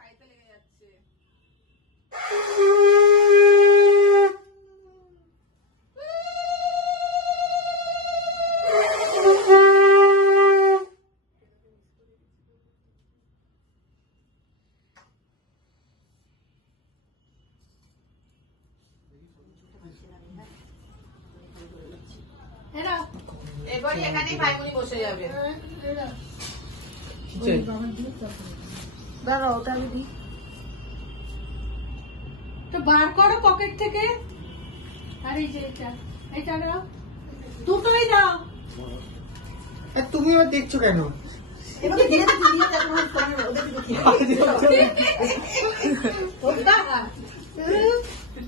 শাড়িতে লেগে যাচ্ছে। এবারই এখানেই ভাইমুনি বসে যাবে। দাঁড়াও, ওটা আমি দিই। তো বার করো পকেট থেকে। আর এই যে এটা দাও, দুটোই দাও। তুমি আর দেখছো কেন?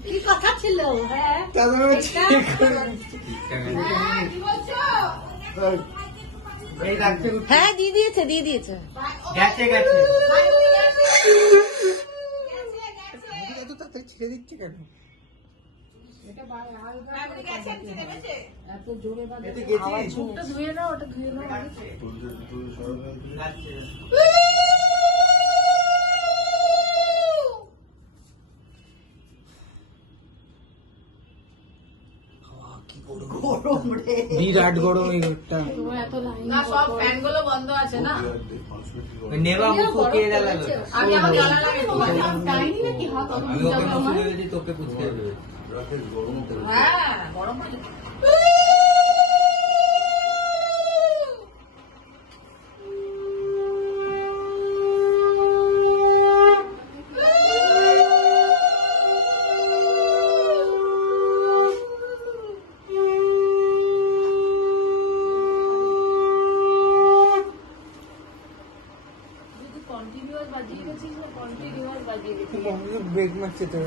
কি কথা ছিল? হ্যাঁ হ্যাঁ দিয়ে দিয়েছে গেছে এত তাড়াতাড়ি ছেড়ে দিচ্ছে কেন? এত জোরে মুখটা ধুয়ে নাও, ওটা ধুয়ে নাও। বিরাট গরম এই ঘরটা। এত লাইন না, সব ফ্যান গুলো বন্ধ আছে না। নেবা মুখে কে লাগালো? আমি আমার গলা লাগিয়ে দেবো। টাইনি নাকি হাত অত আমি ওকে মুখে দিয়েছি, তোকে পুছকে দেবে। হ্যাঁ, গরম হয়ে যাচ্ছে। কন্টিনিউয়াস বাজিয়ে গেছিস না? কন্টিনিউয়াস বাজিয়ে গেছিস। ব্রেক মারছে তো।